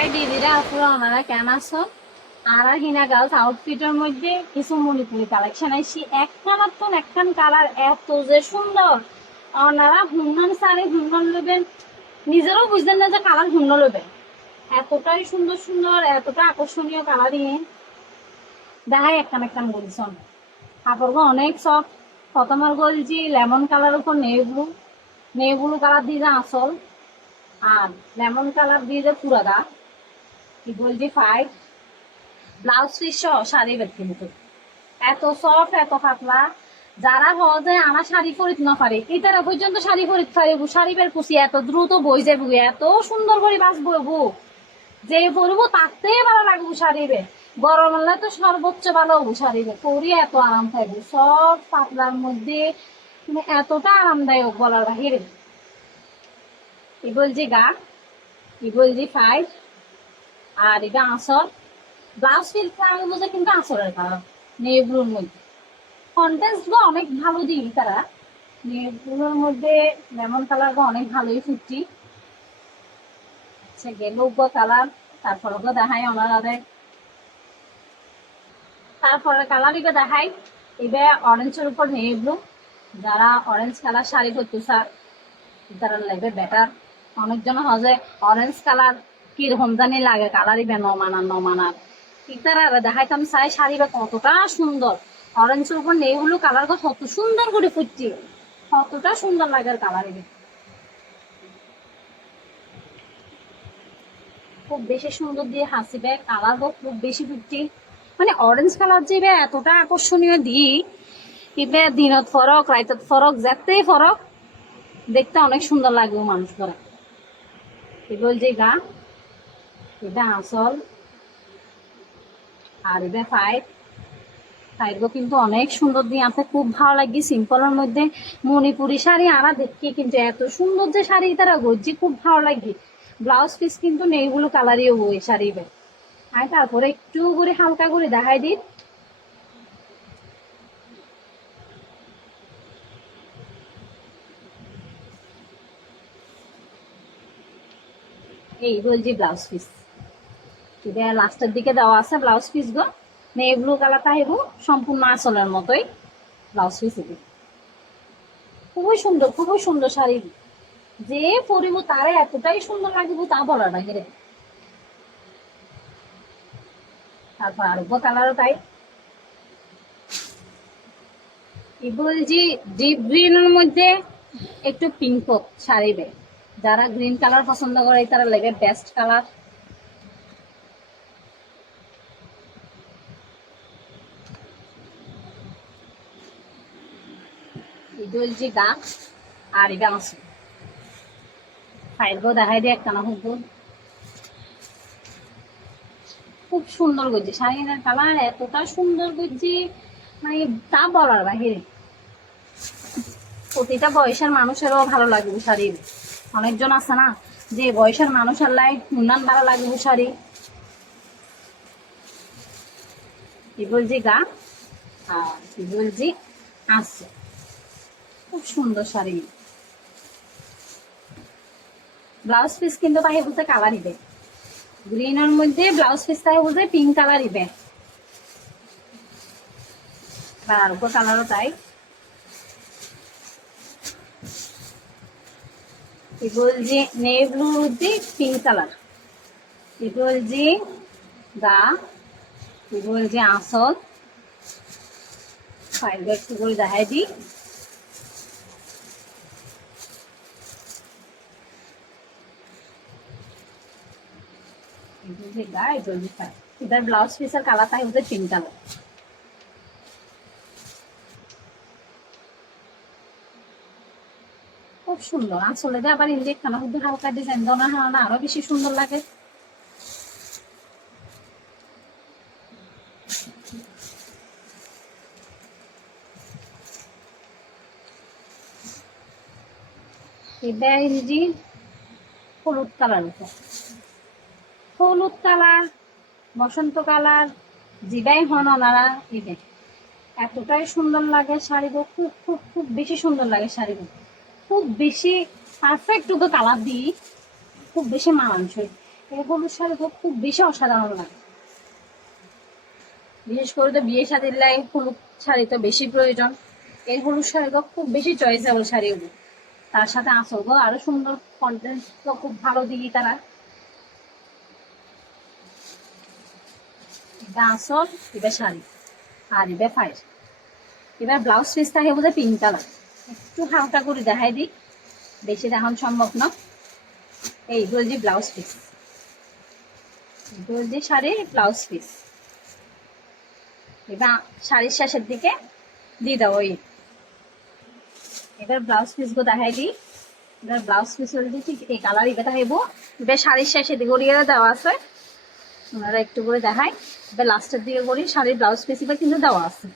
High দিদিরা আপুরা ওনারা কেন আছো? আর হিনা গার্লস আউটফিটের মধ্যে কিছু মণিপুরি কালেকশন আইসি একখান আপন একখান কালার এত যে সুন্দর। ওনারা হুন্নন শাড়ি হুন্নন নেবেন, নিজেরও বুঝলেন না যে কালার হুন্ন নেবেন। এতটাই সুন্দর সুন্দর এতটা আকর্ষণীয় কালার দিয়ে দেখাই একখান একখান বলছেন কাপড়গুলো অনেক সফট। প্রথমের বলছি লেমন কালার উপর নেই ব্লু কালার দিয়ে যে আসল, আর লেমন কালার দিয়ে যে পুরাদা কি বলছি ফাইভ ব্লাউজ পিস সহ শাড়ি বের কিন্তু এত সফট এত পাতলা। যারা সহজে আমার শাড়ি ফরিদ না পারে এটারা পর্যন্ত শাড়ি ফরিদ পারে শাড়ি বের কুচি এত দ্রুত বই যাবো এত সুন্দর করে বাস বইবো যে পরবো তাতেই ভালো লাগবো শাড়ি বের। গরম হলে তো সর্বোচ্চ ভালো হবো শাড়ি বের পরি এত আরাম থাকবো সব পাতলার মধ্যে, মানে এতটা আরামদায়ক বলার বাহিরে। কি বলছি গা কি বলছি ফাইভ, আর এটা আসর ব্লাউজ পিস বুঝে কিন্তু আসরের কালার নেগুলোর মধ্যে কন্টেস্ট গো অনেক ভালো দিই তারা নেগুলোর মধ্যে লেমন কালার গো অনেক ভালোই ফুটছি গেলো কালার। তারপরে গো দেখাই ওনারা তারপরে কালারই দেখাই এবার অরেঞ্জের উপর নেগুলো। যারা অরেঞ্জ কালার শাড়ি পরতে চায় তারা লাগবে বেটার। অনেকজন হজে অরেঞ্জ কালার কিরকম জানি লাগে কালারই বে নমানার ইতারা দেখাইতাম চাই শাড়ি বা কতটা সুন্দর। অরেঞ্জের উপর নেইগুলো কালার কত সুন্দর করে ফুটছে, কতটা সুন্দর লাগে কালারই খুব বেশি সুন্দর দিয়ে হাসিবে কালার খুব বেশি ফুটছে। মানে অরেঞ্জ কালার যে এতটা আকর্ষণীয় দিই এবার দিনত ফরক রাইতত ফরক যেতেই ফরক দেখতে অনেক সুন্দর লাগবে মানুষ করে। এগুলো যে গা এটা আসল, আর এটা ফাইভ ফাইভ কিন্তু অনেক সুন্দর দিয়ে আপনি খুব ভালো লাগে সিম্পলের মধ্যে মণিপুরি শাড়ি আনা দেখি কিন্তু এত সুন্দর যে শাড়ি তারা গজ্জি খুব ভালো লাগে। ব্লাউজ পিস কিন্তু নেইগুলো কালারিও বই শাড়ি বে আর তারপরে একটু করে হালকা করে দেখাই দিই। এই বলছি ব্লাউজ পিস এটা লাস্টের দিকে দেওয়া আছে ব্লাউজ পিস গো নেই ব্লু কালারটা হেবো সম্পূর্ণ আসলের মতোই ব্লাউজ পিস এটি খুবই সুন্দর শাড়ি যে পরিব তারে এতটাই সুন্দর লাগবে তা বলার বাহিরে। তারপর আরো কালারও তাই বলছি ডিপ গ্রিনের মধ্যে একটু পিঙ্ক শাড়ি বে। যারা গ্রিন কালার পছন্দ করে তারা লেগে বেস্ট কালার। বলছি গা আর এটা আছে ফাইলগো দেখাই দিয়ে একটা না খুব সুন্দর করছি শাড়িটার কালার এতটা সুন্দর করছি মানে তা বলার বাহিরে। প্রতিটা বয়সের মানুষেরও ভালো লাগবে শাড়ি। অনেকজন আছে না যে বয়সের মানুষের লাই নুনান ভালো লাগবে শাড়ি। কি বলছি গা আর কি বলছি আছে খুব সুন্দর শাড়ি। ব্লাউজ পিস কিন্তু তাই বলতে কালার ইবে গ্রিনের মধ্যে ব্লাউজ পিস তাই বলতে পিঙ্ক কালার ইবে আর উপর কালারও তাই। বলছি নেভি ব্লুর মধ্যে পিঙ্ক কালার বলছি গা বলছি আসল ফাইল একটু করে দেখাই দিই। এটার ব্লাউজ পিসের কালারটাই হচ্ছে পিঙ্ক কালার খুব সুন্দর। আসলে আবার ইন্ডিয়া খানা মধ্যে হালকা ডিজাইন দোনা হানা আরো বেশি সুন্দর লাগে। এটা হলুদ কালার হলুদ কালার বসন্ত কালার যেটাই হন ওনারা ইবে এতটাই সুন্দর লাগে শাড়িগুলো খুব খুব খুব বেশি সুন্দর লাগে শাড়িগুলো খুব বেশি পারফেক্ট তো কালার দিই খুব বেশি মানানসই। এই হলুদ শাড়ি তো খুব বেশি অসাধারণ লাগে, বিশেষ করে তো বিয়ে শাদীর লাই হলুদ শাড়ি তো বেশি প্রয়োজন। এই হলুদ শাড়ি তো খুব বেশি চয়েসেবল শাড়িগুলো, তার সাথে আঁচল গো আরো সুন্দর, কন্টেন্ট তো খুব ভালো দিই তারা। এটা আঁচল, এটা শাড়ি, আর এটা ফাইল। এবার ব্লাউজ পিস থাকে বোধহয় পিঙ্ক কালার, একটু হালকা করে দেখাই দিই, বেশি দেখানো সম্ভব না। এই গোলজি ব্লাউজ পিস, গোলজি শাড়ির ব্লাউজ পিস। এবার শাড়ির শেষের দিকে দিয়ে দাও ওই। এবার ব্লাউজ পিস গো দেখাই দিই। এবার ব্লাউজ পিস হলে ঠিক এই কালার এটা দেখাইবো। এবার শাড়ির শেষের দিকে গড়িয়ে দেওয়া আছে, ওনারা একটু করে দেখায়। এবার লাস্টের দিকে করি শাড়ির ব্লাউজ পিস এবার কিন্তু দেওয়া আছে।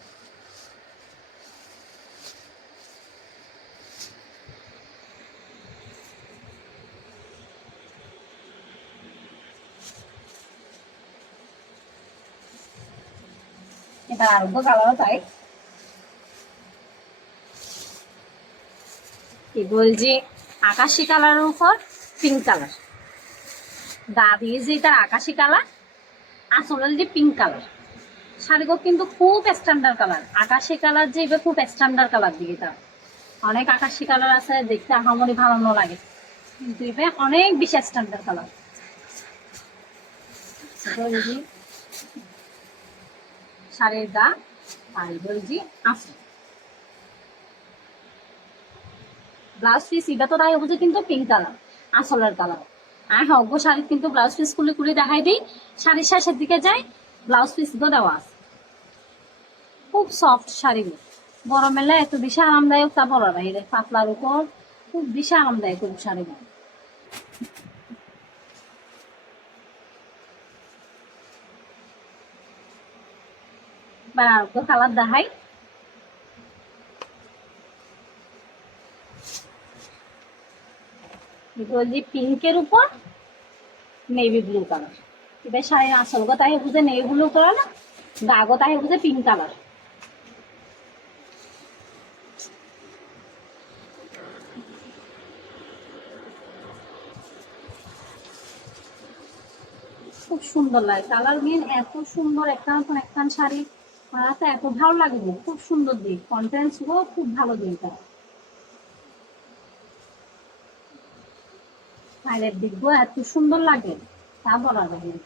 এবার আরো কালারও তাই, এগুলো যে আকাশি কালারের উপর পিঙ্ক কালার, গা দিয়ে যে তার আকাশি কালার, আসলে যে পিঙ্ক কালার। শাড়িগুলো কিন্তু খুব স্ট্যান্ডার্ড কালার, আকাশি কালার যে এবার খুব স্ট্যান্ডার্ড কালার দিকে তার। অনেক আকাশি কালার আছে দেখতে আহামরি ভালো না লাগে, কিন্তু এবার অনেক বেশি স্ট্যান্ডার্ড কালার। শাড়ির গা আর বলছি আসল ব্লাউজ পিস এটা তো রায় বুঝে কিন্তু পিঙ্ক কালার আসলের কালার। আর হ্যাঁ অজ্ঞ শাড়ির কিন্তু ব্লাউজ পিস খুলে খুলে দেখাই দিই, শাড়ির শেষের দিকে যাই ব্লাউজ পিস তো দেওয়া আছে। খুব সফট শাড়িগুলো, গরমেলা এত বেশি আরামদায়ক তা বলার বাইরে, পাতলার উপর খুব বেশি আরামদায়ক শাড়িগুলো। এবার আর কালার দেখাই। পিঙ্কের উপর নেভি ব্লু কালার। এবার শাড়ির আসল কথায় বুঝে নেভি ব্লু কালার না, গা কথায় বুঝে পিঙ্ক কালার। খুব সুন্দর লাগে কালার মিন, এত সুন্দর একখান একখান শাড়ি পরাতে এত ভালো লাগবে, খুব সুন্দর দিক, কন্টেন্টস গুলো খুব ভালো দিক। ফাইলের দিকগুলো এত সুন্দর লাগে তা বলা যাবে না।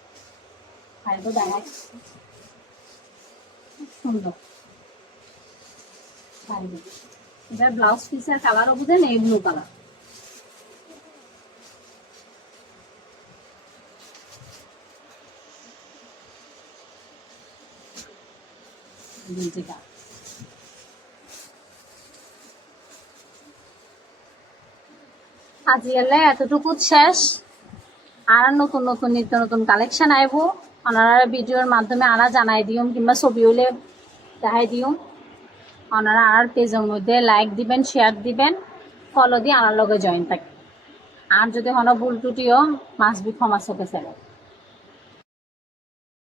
ফাইলটা দেখাই খুব সুন্দর। এবার ব্লাউজ পিসের কালারও বুঝেন এই ব্লু কালার। আজি এলে এতটুকু শেষ, আর নতুন নতুন নিত্য নতুন কালেকশন আইব, ওনারা ভিডিওর মাধ্যমে আনা জানাই দিও কিংবা ছবি হলে দেখাই দিও। ওনারা আর পেজের মধ্যে লাইক দিবেন, শেয়ার দিবেন, ফলো দিয়ে আনার লগে জয়েন থাকে। আর যদি হন ভুল টুটিও মাছ বি ক্ষমা চোখে চাই।